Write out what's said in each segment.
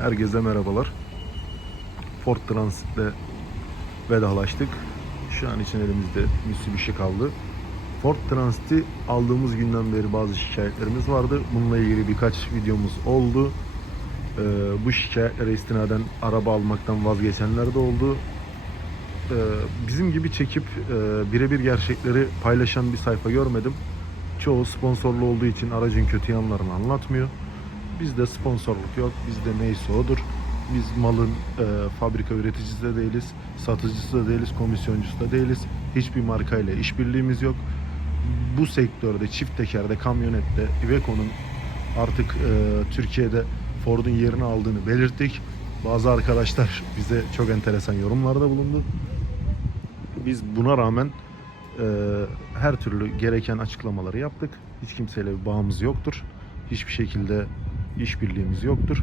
Herkese merhabalar. Ford Transit'le vedalaştık. Şu an için elimizde Mitsubishi kaldı. Ford Transit'i aldığımız günden beri bazı şikayetlerimiz vardı. Bununla ilgili birkaç videomuz oldu. Ee, bu şikayetlere istinaden araba almaktan vazgeçenler de oldu. Ee, bizim gibi çekip e, birebir gerçekleri paylaşan bir sayfa görmedim. Çoğu sponsorlu olduğu için aracın kötü yanlarını anlatmıyor. Bizde sponsorluk yok. Bizde neyse odur. Biz malın e, fabrika üreticisi de değiliz, satıcısı da değiliz, komisyoncusu da değiliz. Hiçbir markayla işbirliğimiz yok. Bu sektörde, çift tekerde, kamyonette Iveco'nun artık e, Türkiye'de Ford'un yerini aldığını belirttik. Bazı arkadaşlar bize çok enteresan yorumlarda bulundu. Biz buna rağmen e, her türlü gereken açıklamaları yaptık. Hiç kimseyle bir bağımız yoktur. Hiçbir şekilde işbirliğimiz yoktur.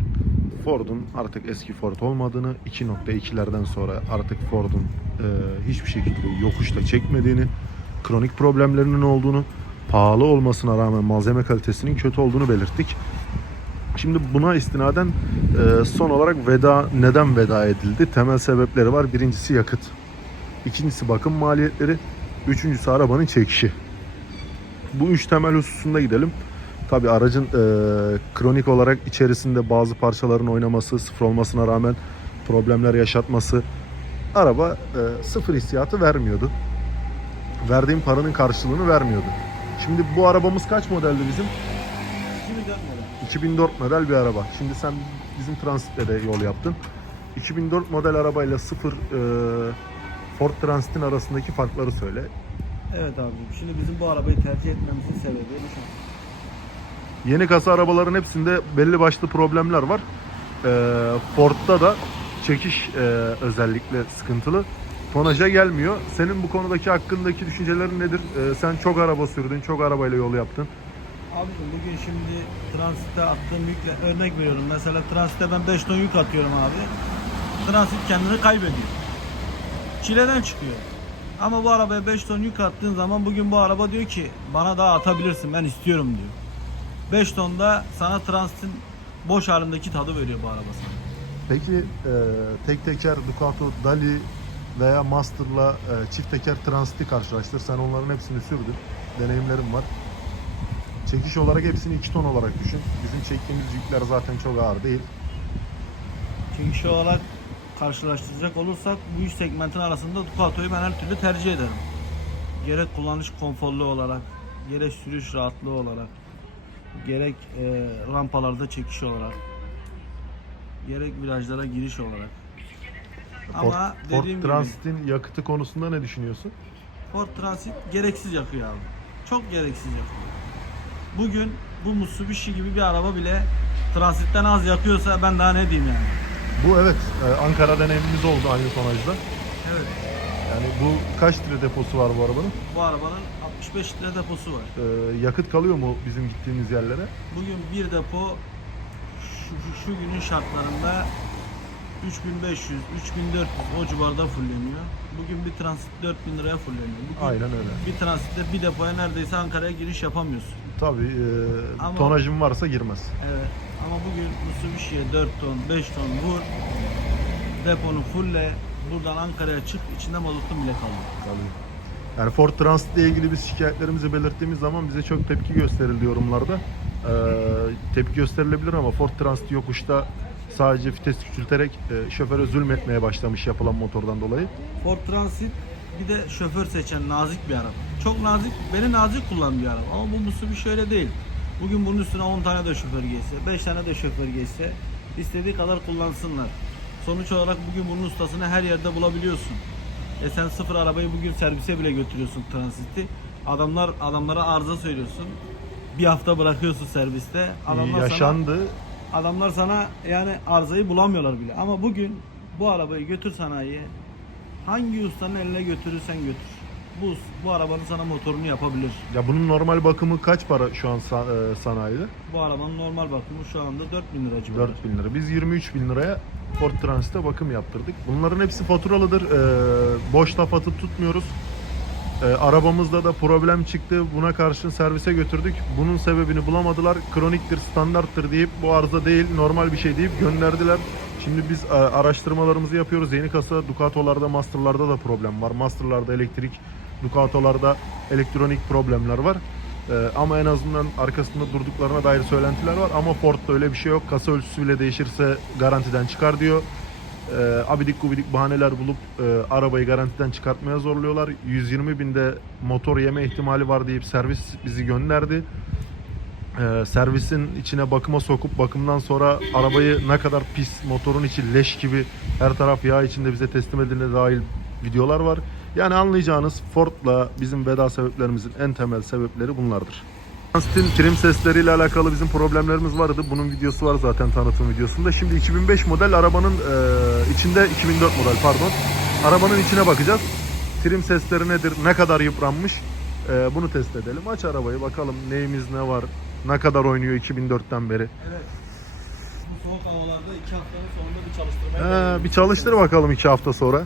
Ford'un artık eski Ford olmadığını, 2.2'lerden sonra artık Ford'un e, hiçbir şekilde yokuşta çekmediğini, kronik problemlerinin olduğunu, pahalı olmasına rağmen malzeme kalitesinin kötü olduğunu belirttik. Şimdi buna istinaden e, son olarak veda neden veda edildi? Temel sebepleri var. Birincisi yakıt. İkincisi bakım maliyetleri. Üçüncüsü arabanın çekişi. Bu üç temel hususunda gidelim. Tabi aracın e, kronik olarak içerisinde bazı parçaların oynaması, sıfır olmasına rağmen problemler yaşatması araba e, sıfır hissiyatı vermiyordu. Verdiğim paranın karşılığını vermiyordu. Şimdi bu arabamız kaç modeldi bizim? 2004 model bir araba. Şimdi sen bizim transitle de yol yaptın. 2004 model arabayla sıfır e, Ford Transit'in arasındaki farkları söyle. Evet abicim. Şimdi bizim bu arabayı tercih etmemizin sebebi şu. Yeni kasa arabaların hepsinde belli başlı problemler var. Ee, Ford'da da çekiş e, özellikle sıkıntılı. Tonaja gelmiyor. Senin bu konudaki hakkındaki düşüncelerin nedir? Ee, sen çok araba sürdün, çok arabayla yol yaptın. Abicim bugün şimdi transitte attığım yükle örnek veriyorum. Mesela transitte ben 5 ton yük atıyorum abi. Transit kendini kaybediyor. Çileden çıkıyor. Ama bu arabaya 5 ton yük attığın zaman bugün bu araba diyor ki bana daha atabilirsin ben istiyorum diyor. 5 tonda sana transitin boş halindeki tadı veriyor bu araba sana. Peki e, tek teker Ducato Dali veya Master'la e, çift teker Transit'i karşılaştır. Sen onların hepsini sürdün. Deneyimlerim var. Çekiş olarak hepsini 2 ton olarak düşün. Bizim çektiğimiz yükler zaten çok ağır değil. Çekişi olarak karşılaştıracak olursak bu üç segmentin arasında Ducato'yu ben her türlü tercih ederim. Gerek kullanış konforlu olarak, gerek sürüş rahatlığı olarak, gerek e, rampalarda çekiş olarak, gerek virajlara giriş olarak. Ama Ford, Ford dediğim gibi Transit'in yakıtı konusunda ne düşünüyorsun? Ford Transit gereksiz yakıyor abi. Çok gereksiz yakıyor. Bugün bu Mitsubishi gibi bir araba bile Transit'ten az yakıyorsa ben daha ne diyeyim yani. Bu evet e, Ankara deneyimimiz oldu aynı tonajda. Evet. Yani bu kaç litre deposu var bu arabanın? Bu arabanın 65 litre deposu var. E, yakıt kalıyor mu bizim gittiğimiz yerlere? Bugün bir depo şu, şu, şu günün şartlarında 3500, 3400 o civarda fulleniyor. Bugün bir transit 4000 liraya fulleniyor. Bugün Aynen öyle. bir transitte bir depoya neredeyse Ankara'ya giriş yapamıyorsun. Tabii e, Ama- tonajın varsa girmez. Evet. Ama bugün Mitsubishi'ye 4 ton, 5 ton vur. Deponu fulle. Buradan Ankara'ya çık. içinde mazotun bile kaldı. Kalıyor. Yani Ford Transit ile ilgili biz şikayetlerimizi belirttiğimiz zaman bize çok tepki gösterildi yorumlarda. Ee, tepki gösterilebilir ama Ford Transit yokuşta sadece vites küçülterek e, şoföre zulmetmeye başlamış yapılan motordan dolayı. Ford Transit bir de şoför seçen nazik bir araba. Çok nazik, beni nazik kullanan bir araba. Ama bu Mitsubishi öyle değil. Bugün bunun üstüne 10 tane de şoför geçse, 5 tane de şoför geçse istediği kadar kullansınlar. Sonuç olarak bugün bunun ustasını her yerde bulabiliyorsun. E sen sıfır arabayı bugün servise bile götürüyorsun transiti. Adamlar adamlara arıza söylüyorsun. Bir hafta bırakıyorsun serviste. Adamlar sana Yaşandı. Adamlar sana yani arızayı bulamıyorlar bile. Ama bugün bu arabayı götür sanayiye. Hangi ustanın eline götürürsen götür. Bu, bu arabanın sana motorunu yapabilir. Ya bunun normal bakımı kaç para şu an sa- e, sanayide? Bu arabanın normal bakımı şu anda 4000 lira civarı. 4000 lira. Biz 23 bin liraya Ford Transit'e bakım yaptırdık. Bunların hepsi faturalıdır. Ee, boş laf atıp tutmuyoruz. Ee, arabamızda da problem çıktı. Buna karşın servise götürdük. Bunun sebebini bulamadılar. Kroniktir, standarttır deyip bu arıza değil, normal bir şey deyip gönderdiler. Şimdi biz e, araştırmalarımızı yapıyoruz. Yeni kasa Ducato'larda, Master'larda da problem var. Master'larda elektrik, Ducato'larda elektronik problemler var. Ee, ama en azından arkasında durduklarına dair söylentiler var. Ama Ford'da öyle bir şey yok. Kasa ölçüsü bile değişirse garantiden çıkar diyor. Ee, abidik gubidik bahaneler bulup e, arabayı garantiden çıkartmaya zorluyorlar. 120 binde motor yeme ihtimali var deyip servis bizi gönderdi. Ee, servisin içine bakıma sokup bakımdan sonra arabayı ne kadar pis, motorun içi leş gibi her taraf yağ içinde bize teslim edildiğine dair videolar var. Yani anlayacağınız Ford'la bizim veda sebeplerimizin en temel sebepleri bunlardır. Transitin trim sesleriyle alakalı bizim problemlerimiz vardı. Bunun videosu var zaten tanıtım videosunda. Şimdi 2005 model arabanın e, içinde 2004 model pardon. Arabanın içine bakacağız. Trim sesleri nedir? Ne kadar yıpranmış? E, bunu test edelim. Aç arabayı bakalım neyimiz ne var? Ne kadar oynuyor 2004'ten beri? Evet. Bu soğuk havalarda iki haftanın sonunda bir çalıştırmaya Ee, bir çalıştır bakalım iki hafta sonra.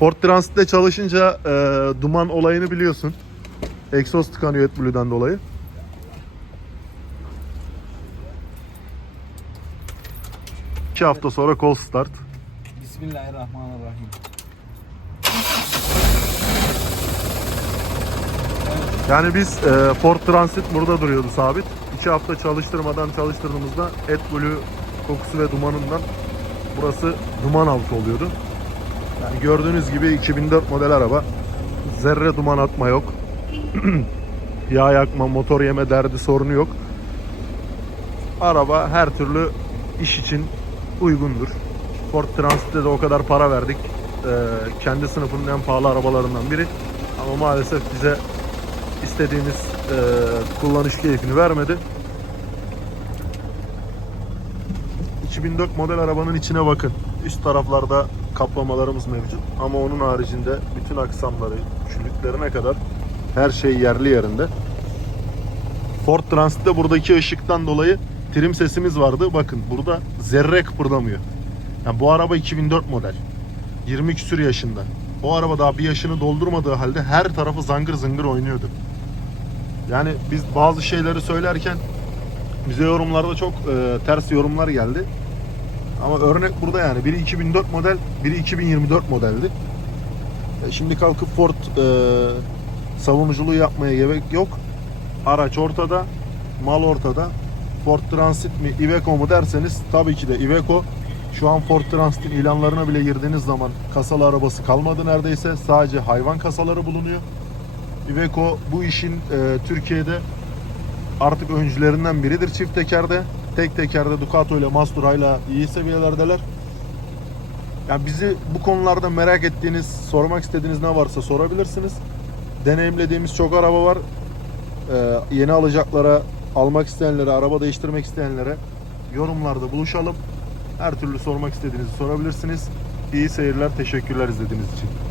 Ford Transit'te çalışınca e, duman olayını biliyorsun. Egzoz tıkanıyor AdBlue'dan dolayı. İki hafta sonra cold start. Bismillahirrahmanirrahim. Yani biz e, Ford Transit burada duruyordu sabit. İki hafta çalıştırmadan çalıştırdığımızda AdBlue kokusu ve dumanından burası duman altı oluyordu. Yani gördüğünüz gibi 2004 model araba. Zerre duman atma yok. Yağ yakma, motor yeme derdi sorunu yok. Araba her türlü iş için uygundur. Ford Transit'te de o kadar para verdik. Ee, kendi sınıfının en pahalı arabalarından biri. Ama maalesef bize istediğimiz e, kullanış keyfini vermedi. 2004 model arabanın içine bakın. Üst taraflarda kaplamalarımız mevcut. Ama onun haricinde bütün aksamları, çürüklerine kadar her şey yerli yerinde. Ford Transit'te buradaki ışıktan dolayı trim sesimiz vardı. Bakın burada zerre kıpırdamıyor. Yani bu araba 2004 model. 20 küsür yaşında. O araba daha bir yaşını doldurmadığı halde her tarafı zangır zıngır oynuyordu. Yani biz bazı şeyleri söylerken bize yorumlarda çok e, ters yorumlar geldi. Ama örnek burada yani. Biri 2004 model, biri 2024 modeldi. E, şimdi kalkıp Ford e, savunuculuğu yapmaya gerek yok. Araç ortada, mal ortada. Ford Transit mi, Iveco mu derseniz tabii ki de Iveco. Şu an Ford Transit'in ilanlarına bile girdiğiniz zaman kasalı arabası kalmadı neredeyse. Sadece hayvan kasaları bulunuyor. Iveco bu işin e, Türkiye'de artık öncülerinden biridir çift tekerde. Tek tekerde Ducato ile Mastura ile iyi seviyelerdeler. Yani bizi bu konularda merak ettiğiniz, sormak istediğiniz ne varsa sorabilirsiniz. Deneyimlediğimiz çok araba var. Ee, yeni alacaklara, almak isteyenlere, araba değiştirmek isteyenlere yorumlarda buluşalım. Her türlü sormak istediğinizi sorabilirsiniz. İyi seyirler, teşekkürler izlediğiniz için.